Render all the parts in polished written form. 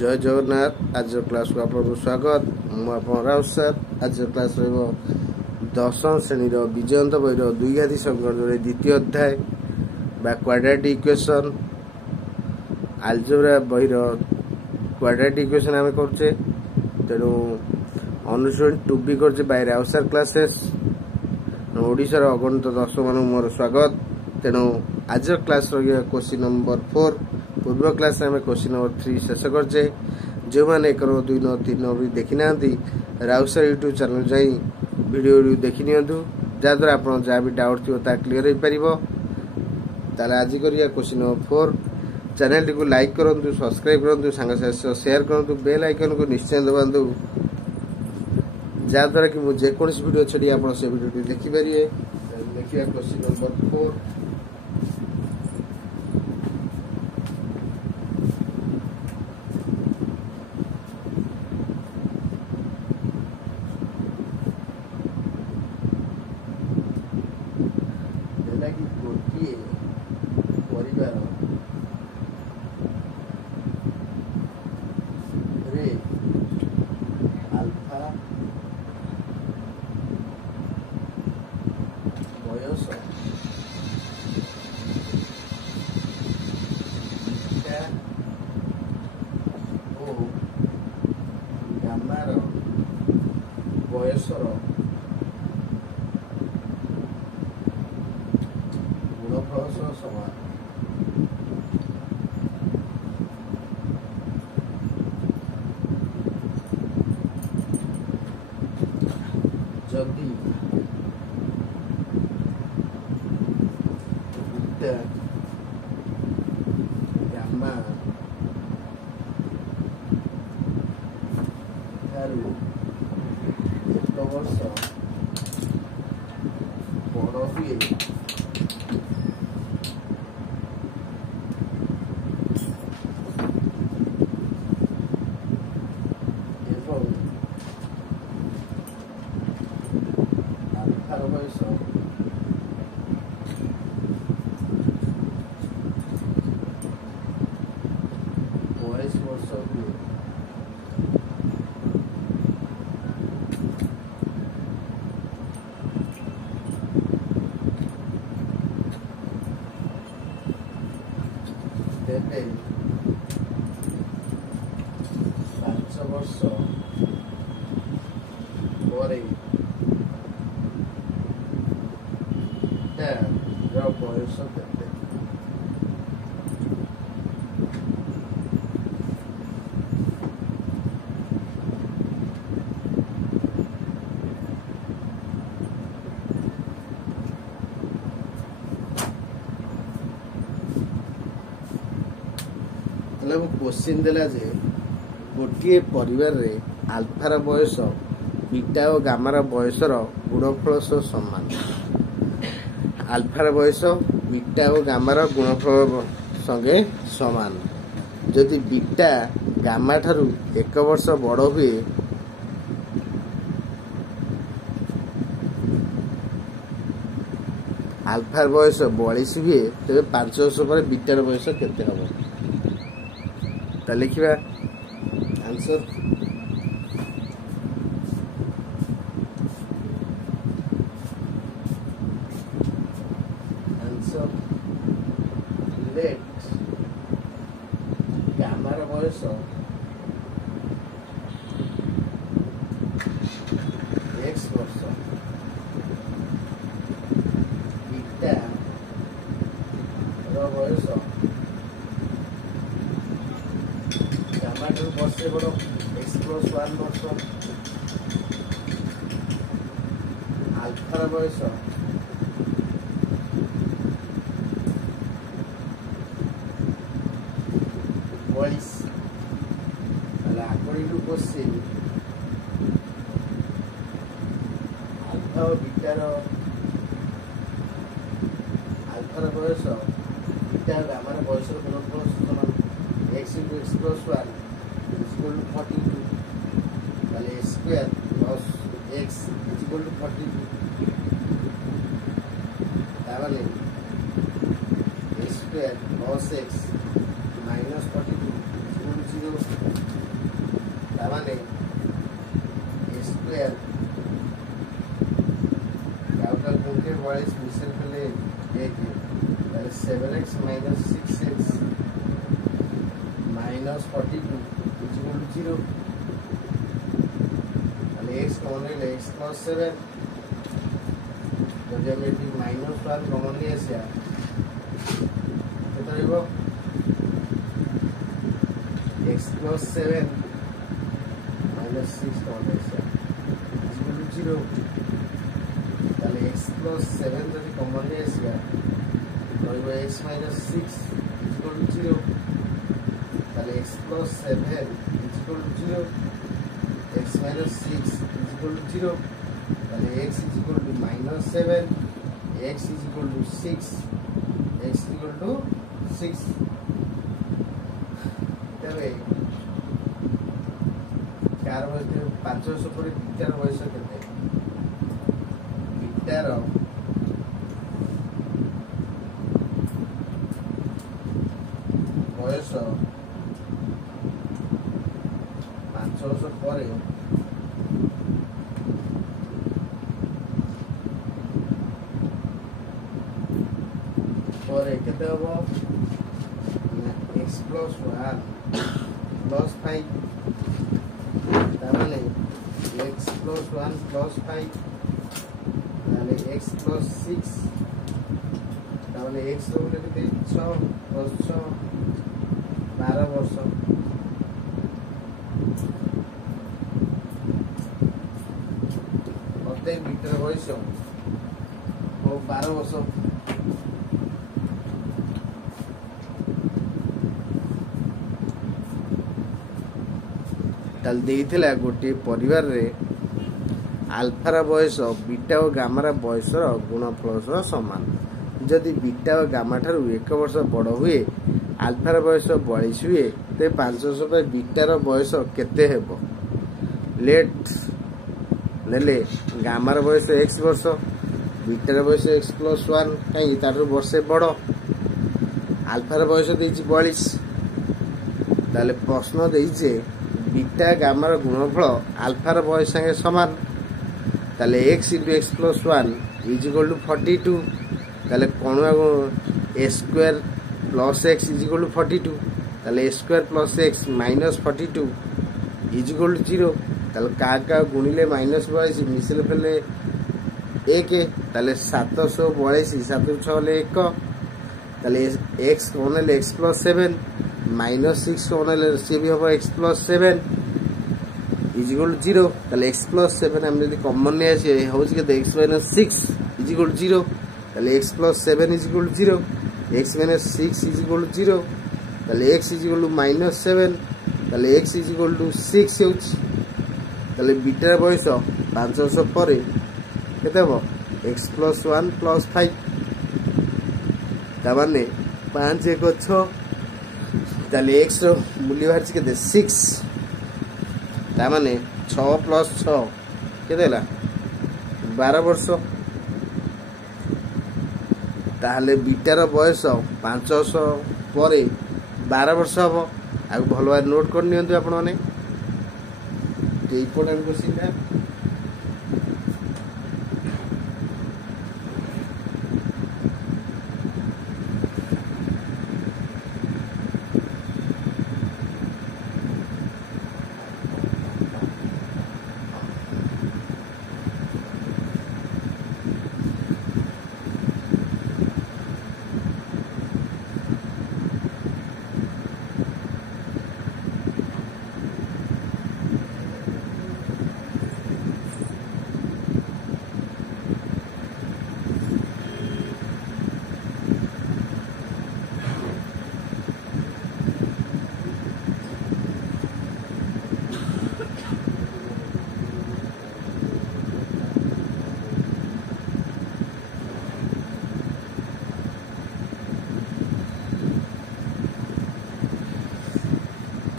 जय जगन्नाथ। आज क्लास को आपको स्वागत। मुझे राउत सर। आज क्लास दशम श्रेणी विजयंत बहिर द्विघाती समीकरण द्वितीय अध्याय क्वाड्रेटिक इक्वेशन आलजेब्रा बहिर क्वाड्रेटिक इक्वेशन आम करे तेणु अनुशीलन 2B कर बाय राउत सर क्लासेस ओडिशार अगणित दर्शक मान मोर स्वागत। तेणु आज क्लास क्वेश्चन नंबर 4 पूर्व क्लास में क्वेश्चन नंबर 3 शेष करचे। जो मैंने 1 2 9 3 भी देखी ना राउत सर यूट्यूब चैनल जाई वीडियो देखी नियंतु जहाँद्वारा आप जहाँ भी डाउट थी क्लीयर हो पार। आज करिया क्वेश्चन नंबर 4 चैनल टी को लाइक करूँ सब्सक्राइब करूँ सांग शेयर करूँ बेल आइकन को निश्चय दबातु जहाँद्वारा कि मुझे जेकोसी वीडियो छाड़ी आप वीडियो देखिपारे। देखिए क्वेश्चन नंबर 4 गोटे परिवार रे अल्फा बयस बीटा और गामार बयसर गुणफल समान। जदि बीटा गामा ठारू 1 वर्ष बड़ हुए अल्फार बयस 22 वर्ष हुए तेबे 5 वर्ष पर बयस केते क्वेश्चन देला जे गोटे परिवार रे आल्फार बयस बीटा और गामार बयसर गुणफल सह समान। आल्फार बयस बीटा और गामार गुणफल संगे समान। जदि बीटा गामा ठारू 1 वर्ष बड़ हुए आल्फार बयस 42 हुए तेरे 5 वर्ष पर बीटार बयस केते हम लिखा आंसर। आंसर लेट गामार बयस x वर्ष बीटा रो बयस वर्षे बड़ x + 1 वर्ष आल्फार बयस 42 अकॉर्डिंग टू क्वेश्चन आल्फा और बीटार आल्फार बयस बीटा गामार बयस गुणफल समान x × x + 1 equal to 42 তাহলে square plus x equal to 42 তাহলে x square plus x minus 42 equal to 0 तामाने ए स्क्वायर काउका गुणके 42 मिसल पहले 1 ताले 7x minus 6x minus 42 is equal to 0 ताले x कॉमन ले x plus 7 जब हम ये minus 1 कॉमन ले ऐसे कितना रहेगा x plus 7 minus 6 कॉमन ले ऐसे is equal to 0 ताले x plus 7 जब कॉमन ले ऐसे रहेगा x minus 6 is equal to 0 ताले x plus 7 is equal to 0 x minus 6 is equal to 0 ताले x is equal to minus 7 x is equal to 6 x is equal to 6 तबे चार बजे 500 पर बीटार बयस केते बीटार बयस 500 पर केते हबो x plus 1 plus 5 तामाने x plus 1 plus 5 ताले x plus 6 तामाने x रो केते 6 plus 6 12 वर्ष प्रत्येक बीटर बयस ओ 12 वर्ष ताल देइथिला गोटे परिवार रे आल्फार बयस बीटा और गामार बयस गुणफल समान जदि बीटा और गामा ठारू 1 वर्ष बड़ हुए आल्फार बयस 42 हुए ते 500 पे बीटार बयस केते हेबो लेट लेले गामार बयस x वर्ष बीटार बयस x plus 1 काई तारू वर्षे बड़ आल्फार बयस देछि 42 ताले प्रश्न देइछे बीटा गामार गुणफल आल्फार बयस संगे समान ताले x into x plus 1 is equal to 42 ताले कोणवा a square plus x is equal to 42 ताले a square plus x minus 42 is equal to 0 ताले का गुणिले minus 42 मिसले फेले 1 ताले 742 7 6 ले 1 ताले x कोण ले x plus 7 minus 6 कोण ले से भी होबो x plus 7 is equal to 0 ताले x plus 7 हम यदि कॉमन ले आसे होज के x minus 6 is equal to 0 ताले x plus 7 is equal to 0 x minus 6 is equal to 0 ताले x is equal to minus 7 ताले x is equal to 6 होच ताले बीटा बयस 500 पर केते हो x plus 1 plus 5 ता माने 5 1 6 ताले x रो मूल्य बाहर केते 6 ता माने 6 plus 6 केते हला 12 वर्ष ताहले बीटार बयस 500 पर 12 वर्ष हम आ भल भाव नोट कर नियंतु आपण माने इम्पोर्टेंट क्वेश्चन है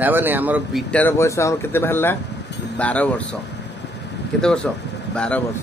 ताने आमर बीटार बयस आम केते बाहरला 12 वर्ष केते वर्ष 12 वर्ष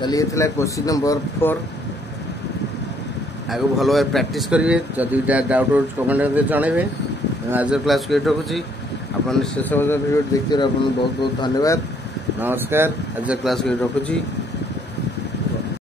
ताले ये थिला क्वेश्चन नंबर 4 आगो भलो भाव प्रैक्टिस करेंगे जदि डाउट हो कमेंट करके जनइबे आज क्लास को रखुची अपन शेष वीडियो देखते बहुत बहुत धन्यवाद नमस्कार आज क्लास को रखुची।